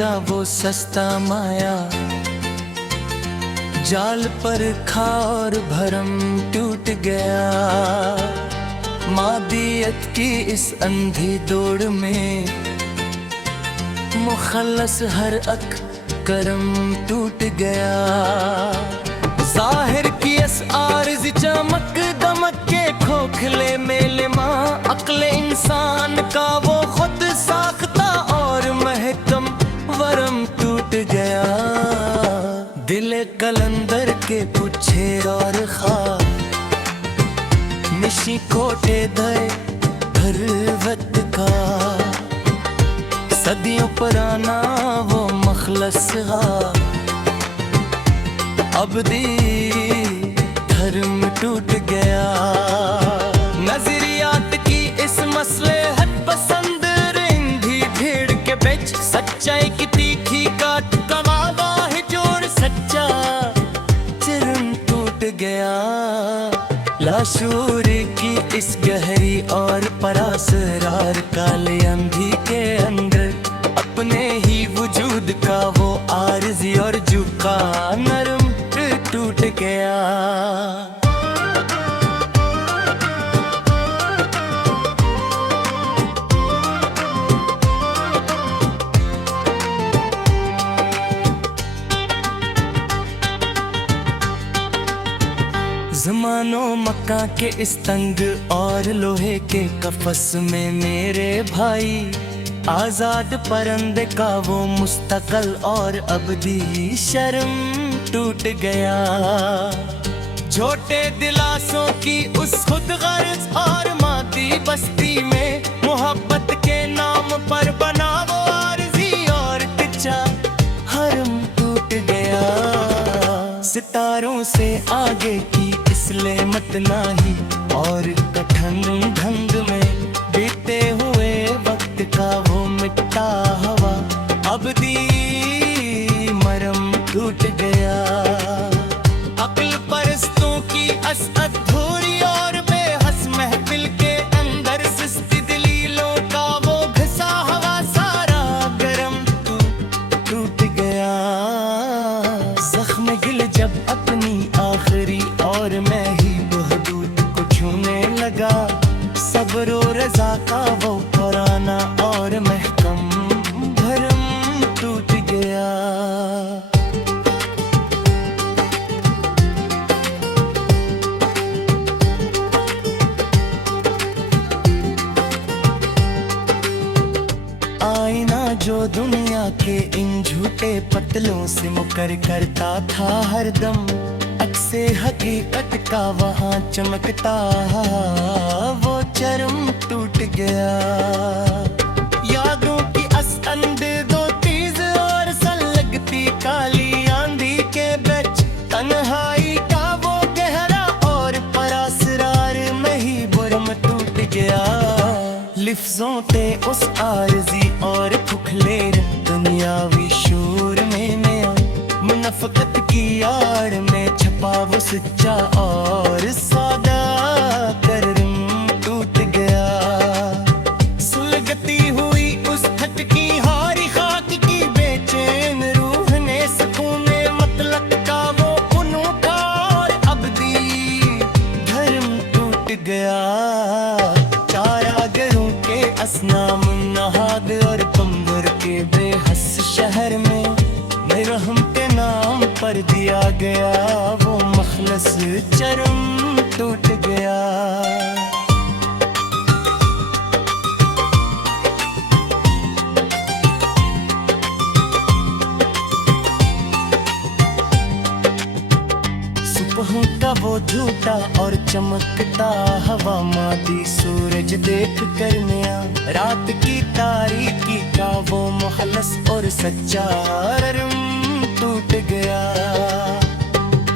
का वो सस्ता माया, जाल पर खा और भरम टूट गया। मादियत की इस अंधी दौड़ में मुखल्लस हर अक करम टूट गया। जाहिर की इस आर्ज़ चमक दमक के खोखले मेले माँ, अक्ल इंसान का वो खुद साख्ता और महकम वरम टूट गया। दिल कलंदर के पूछे और खा निशी कोटे दे भरवत का, सदियों पुराना वो मखलस अब दी धर्म टूट गया। नजरियात की इस मसलहत पसंद रिंधी भीड़ के बीच सच्चाई की तीखी काट कमावा है जोड़ सच्चा चरम टूट गया। लाशूर की इस गहरी और परासरार काले अंधी के अंदर अपने ही वजूद का वो आर्ज़ी और झुका नरम टूट गया। ज़मानो मक्का के इस तंग और लोहे के कफस में मेरे भाई, आजाद परंदे का वो मुस्तकल और अबदी शर्म टूट गया। छोटे दिलासों की उस खुद गर्ज और मादी बस्ती में मोहब्बत के नाम पर बना वो आर्ज़ी और टिचा हरम टूट गया। सितारों से आगे की इसलिए मत नाही और कठिन ढंग में बीते हुए वक्त का वो मिटता हवा अबदी मरम टूट गया। अक्ल परस्तों की असअद धूरी और बेहस महफिल के अंदर सुस्ती दलीलों का वो घसा हवा सारा गरम टूट गया। जख्म गिल जब अपनी आखिरी और मैं ही बहदूद को छूने लगा, सब्र और रज़ा का वो पुराना और महकम भरम टूट गया। आईना जो दुनिया के इन झूठे पतलों से मुकर करता था हरदम, अक्से हकीकत का वहाँ चमकता वो चरम टूट गया। यादों की असंद दो तीज और संलगती काली आंधी के बीच तन्हाई का वो गहरा और परासरार में ही बुरम टूट गया। लिफ्ज़ों ते उस आर्ज़ी और खुखले दुनियावी शूर में मैं मुनफ़क़त की आड़ में छपा वो सच्चा और सादा करम टूट गया। सुलगती हुई उस हटकी हारी खाक की बेचैन रूह ने सुकून मतलब का वो उनका और अबदी धर्म टूट गया। चारागरों के असनाम नहाद और पंबर के बेहस शहर में रहम के नाम पर दिया गया वो मखलस चरम टूट गया। सुबह का वो झूठा और चमकता हवा मादी सूरज देख कर नया, रात की तारीकी का वो मुखलस और सच्चा रम टूट गया।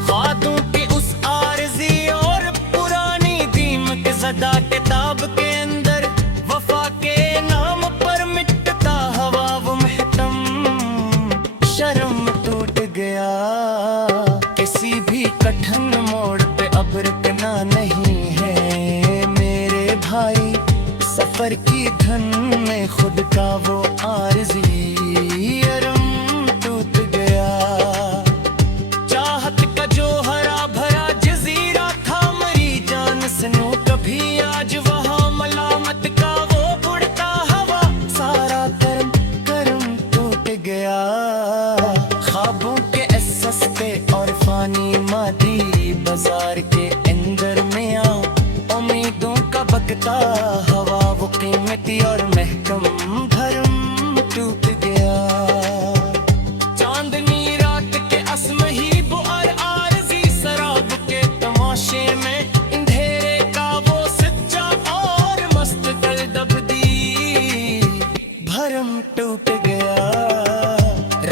ख्वातों की उस आर्ज़ी और पुरानी दीमक ज़दा किताब के अंदर वफा के नाम पर मिटता हवा वो महतम शर्म टूट गया। किसी भी कठिन मोड़ पे अब रुकना नहीं है मेरे भाई, सफर की धन में खुद का वो आर्ज़ी बाजार के अंदर में आ, उम्मीदों का बकता हवा वो कीमती और महकम धर्म टूट गया। चांदनी रात के असमही और आरज़ी शराब के तमाशे में अंधेरे का वो सच्चा और मस्त दबदी भरम टूट गया।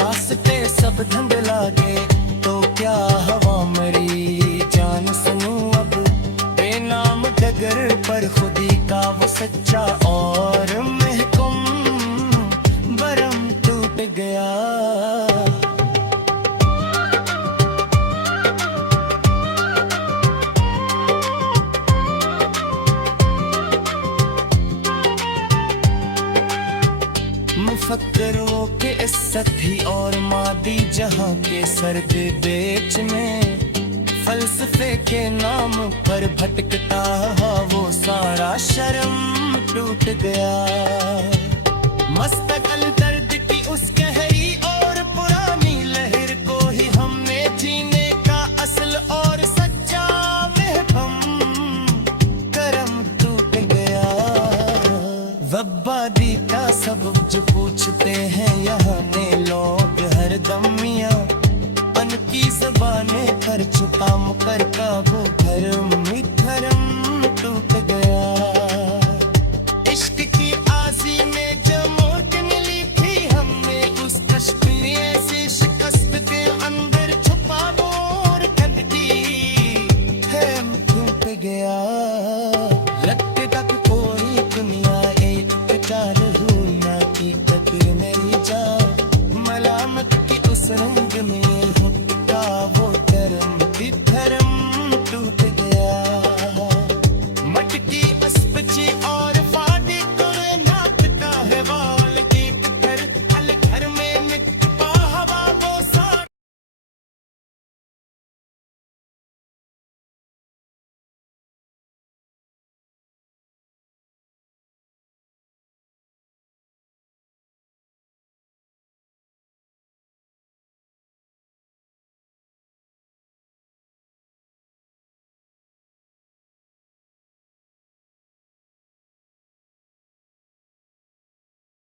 रास्ते सब धुंधला गए तो क्या हवा मरी जान सुनूं अब बेनाम डगर पर खुदी का वो सच्चा और महकुम भरम टूट गया। मुफक्करों के इस सतही और मादी जहां के सर्द बेच में फलसफे के नाम पर भटकता वो सारा शर्म टूट गया। मस्तकल दर्द की उस गहरी और पुरानी लहर को ही हमने जीने का असल और सच्चा महकम करम टूट गया। वब्बादी का सबब जो पूछते हैं यहाँ ने लोग हर दम मियाँ की ज़बाने कर छुपा मुकर का वो धर्म टूट गया। इश्क की आज़ी में जो मोट मिली थी हमने उस कश्क में ऐसी शिकस्त के अंदर छुपा और ठंडी हम टूट गया। लगते तक कोई दुनिया एक चाल हुई ना की तकदीर मेरी जा मलामत की उस रंग में वो धर्म